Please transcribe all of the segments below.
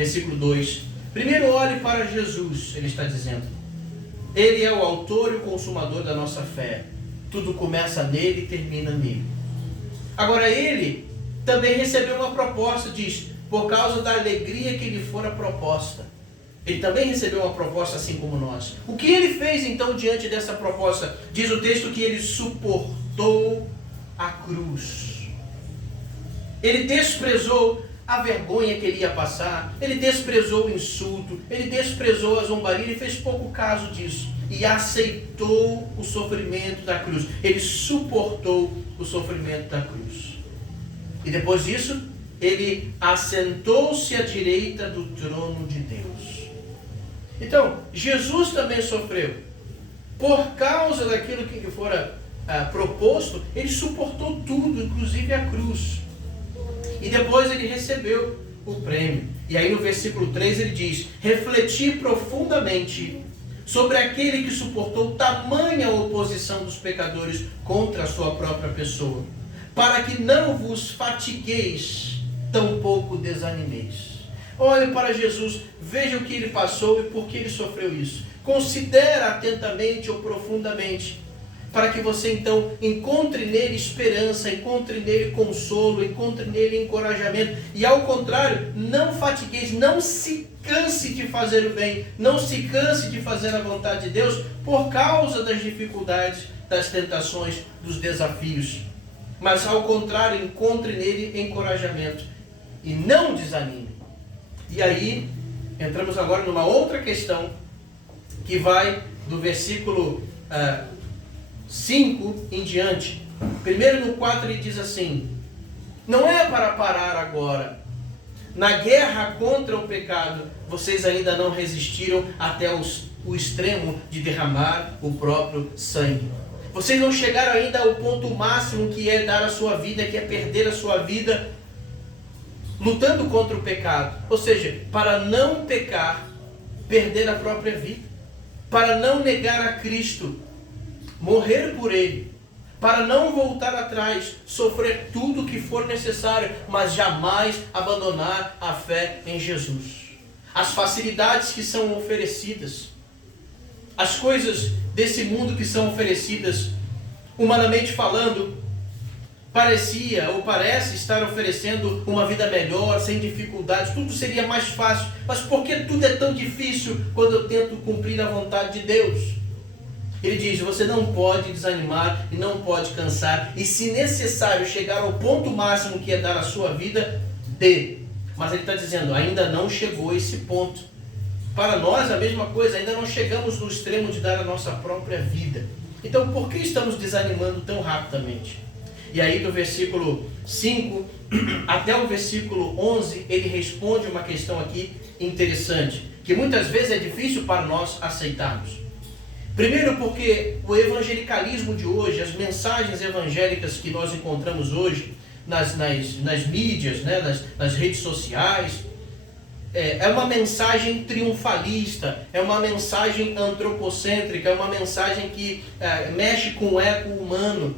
versículo 2. Primeiro olhe para Jesus, ele está dizendo. Ele é o autor e o consumador da nossa fé. Tudo começa nele e termina nele. Agora ele também recebeu uma proposta, diz, por causa da alegria que lhe fora proposta. Ele também recebeu uma proposta assim como nós. O que ele fez então diante dessa proposta? Diz o texto que ele suportou a cruz. Ele desprezou a vergonha que ele ia passar, ele desprezou o insulto, ele desprezou a zombaria, ele fez pouco caso disso e aceitou o sofrimento da cruz. Ele suportou o sofrimento da cruz. E depois disso, ele assentou-se à direita do trono de Deus. Então, Jesus também sofreu. Por causa daquilo que lhe fora proposto, ele suportou tudo, inclusive a cruz. E depois ele recebeu o prêmio. E aí no versículo 3 ele diz: refleti profundamente sobre aquele que suportou tamanha oposição dos pecadores contra a sua própria pessoa, para que não vos fatigueis, tampouco desanimeis. Olhe para Jesus, veja o que ele passou e por que ele sofreu isso. Considera atentamente ou profundamente, para que você então encontre nele esperança, encontre nele consolo, encontre nele encorajamento. E ao contrário, não fatigueis, não se canse de fazer o bem, não se canse de fazer a vontade de Deus por causa das dificuldades, das tentações, dos desafios. Mas ao contrário, encontre nele encorajamento e não desanime. E aí, entramos agora numa outra questão que vai do versículo 5 em diante. Primeiro no 4 ele diz assim: não é para parar agora. Na guerra contra o pecado, vocês ainda não resistiram até o extremo de derramar o próprio sangue. Vocês não chegaram ainda ao ponto máximo que é dar a sua vida, que é perder a sua vida lutando contra o pecado. Ou seja, para não pecar, perder a própria vida. Para não negar a Cristo, morrer por Ele. Para não voltar atrás, sofrer tudo o que for necessário, mas jamais abandonar a fé em Jesus. As facilidades que são oferecidas, as coisas desse mundo que são oferecidas, humanamente falando, parecia ou parece estar oferecendo uma vida melhor, sem dificuldades, tudo seria mais fácil. Mas por que tudo é tão difícil quando eu tento cumprir a vontade de Deus? Ele diz: você não pode desanimar e não pode cansar, e se necessário chegar ao ponto máximo que é dar a sua vida, dê. Mas ele está dizendo, ainda não chegou a esse ponto. Para nós a mesma coisa, ainda não chegamos no extremo de dar a nossa própria vida. Então por que estamos desanimando tão rapidamente? E aí do versículo 5 até o versículo 11, ele responde uma questão aqui interessante, que muitas vezes é difícil para nós aceitarmos. Primeiro porque o evangelicalismo de hoje, as mensagens evangélicas que nós encontramos hoje nas mídias, né, nas redes sociais, é uma mensagem triunfalista, é uma mensagem antropocêntrica, é uma mensagem que mexe com o ego humano.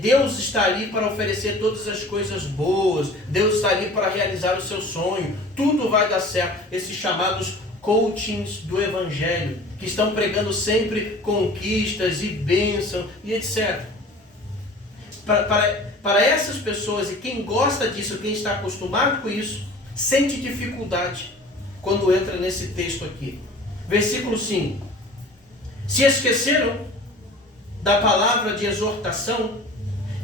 Deus está ali para oferecer todas as coisas boas, Deus está ali para realizar o seu sonho, tudo vai dar certo. Esses chamados coachings do evangelho, que estão pregando sempre conquistas e bênção e etc. Para essas pessoas, e quem gosta disso, quem está acostumado com isso, sente dificuldade quando entra nesse texto aqui. Versículo 5. Se esqueceram da palavra de exortação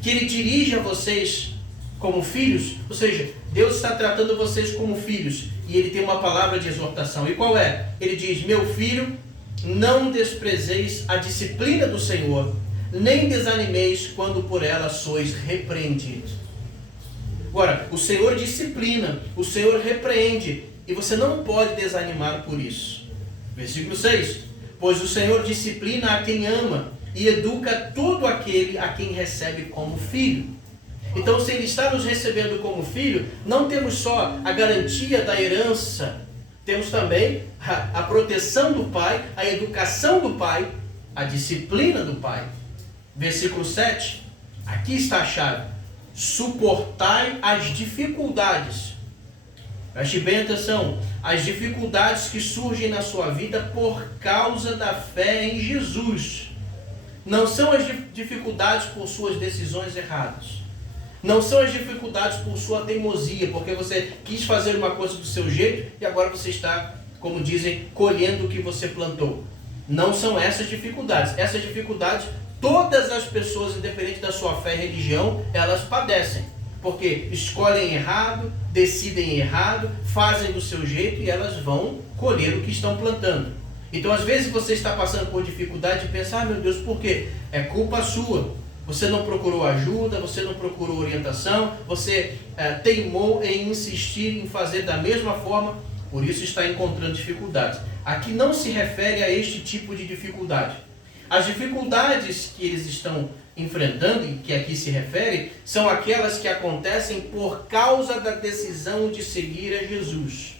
que ele dirige a vocês como filhos, ou seja, Deus está tratando vocês como filhos, e ele tem uma palavra de exortação. E qual é? Ele diz: meu filho, não desprezeis a disciplina do Senhor, nem desanimeis quando por ela sois repreendidos. Agora, o Senhor disciplina, o Senhor repreende, e você não pode desanimar por isso. Versículo 6. Pois o Senhor disciplina a quem ama, e educa todo aquele a quem recebe como filho. Então, se ele está nos recebendo como filho, não temos só a garantia da herança, temos também a proteção do Pai, a educação do Pai, a disciplina do Pai. Versículo 7, aqui está a chave: suportai as dificuldades Preste bem atenção. As dificuldades que surgem na sua vida por causa da fé em Jesus. Não são as dificuldades por suas decisões erradas. Não são as dificuldades por sua teimosia, porque você quis fazer uma coisa do seu jeito e agora você está, como dizem, colhendo o que você plantou. Não são essas dificuldades. Essas dificuldades, todas as pessoas, independente da sua fé e religião, elas padecem. Porque escolhem errado, decidem errado, fazem do seu jeito e elas vão colher o que estão plantando. Então, às vezes, você está passando por dificuldade de pensar, meu Deus, por quê? É culpa sua. Você não procurou ajuda, você não procurou orientação, você teimou em insistir em fazer da mesma forma, por isso está encontrando dificuldades. Aqui não se refere a este tipo de dificuldade. As dificuldades que eles estão enfrentando, e que aqui se refere, são aquelas que acontecem por causa da decisão de seguir a Jesus.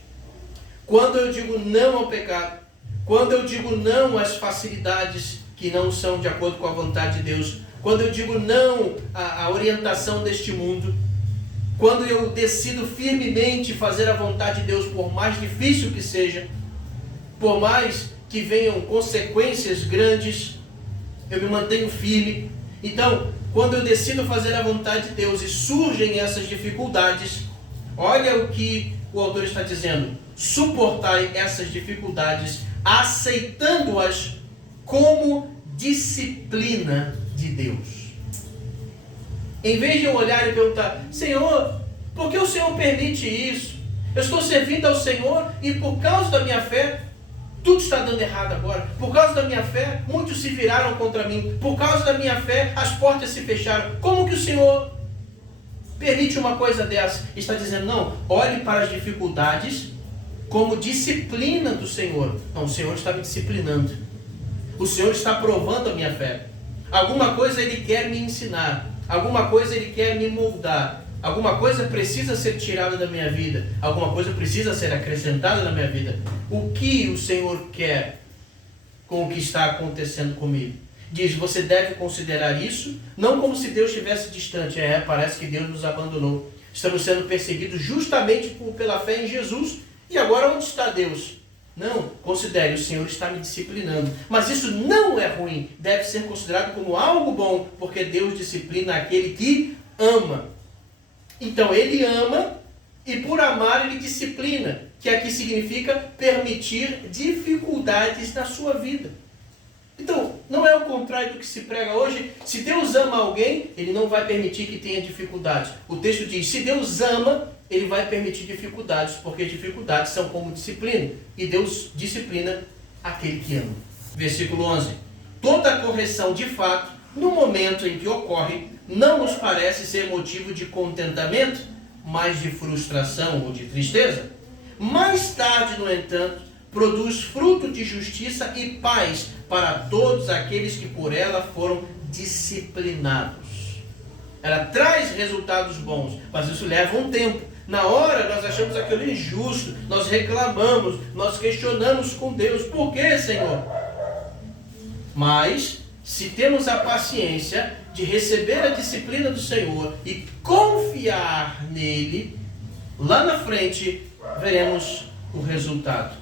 Quando eu digo não ao pecado, quando eu digo não às facilidades que não são de acordo com a vontade de Deus, quando eu digo não à orientação deste mundo, quando eu decido firmemente fazer a vontade de Deus, por mais difícil que seja, por mais que venham consequências grandes, eu me mantenho firme. Então, quando eu decido fazer a vontade de Deus e surgem essas dificuldades, olha o que o autor está dizendo: suportai essas dificuldades, aceitando-as como disciplina de Deus. Em vez de eu olhar e perguntar, Senhor, por que o Senhor permite isso? Eu estou servindo ao Senhor e por causa da minha fé, tudo está dando errado agora. Por causa da minha fé, muitos se viraram contra mim. Por causa da minha fé, as portas se fecharam. Como que o Senhor permite uma coisa dessa? Está dizendo, não, olhe para as dificuldades como disciplina do Senhor. Não, o Senhor está me disciplinando. O Senhor está provando a minha fé. Alguma coisa Ele quer me ensinar. Alguma coisa Ele quer me moldar. Alguma coisa precisa ser tirada da minha vida. Alguma coisa precisa ser acrescentada na minha vida. O que o Senhor quer com o que está acontecendo comigo? Diz, você deve considerar isso, não como se Deus estivesse distante. Parece que Deus nos abandonou. Estamos sendo perseguidos justamente pela fé em Jesus. E agora onde está Deus? Não, considere, o Senhor está me disciplinando. Mas isso não é ruim. Deve ser considerado como algo bom, porque Deus disciplina aquele que ama. Então, Ele ama e por amar Ele disciplina, que aqui significa permitir dificuldades na sua vida. Então, não é o contrário do que se prega hoje. Se Deus ama alguém, Ele não vai permitir que tenha dificuldades. O texto diz, se Deus ama, Ele vai permitir dificuldades, porque dificuldades são como disciplina. E Deus disciplina aquele que ama. Versículo 11. Toda correção de fato, no momento em que ocorre, não nos parece ser motivo de contentamento, mas de frustração ou de tristeza. Mais tarde, no entanto, produz fruto de justiça e paz para todos aqueles que por ela foram disciplinados. Ela traz resultados bons, mas isso leva um tempo. Na hora nós achamos aquilo injusto, nós reclamamos, nós questionamos com Deus. Por que, Senhor? Mas, se temos a paciência de receber a disciplina do Senhor e confiar nele, lá na frente veremos o resultado.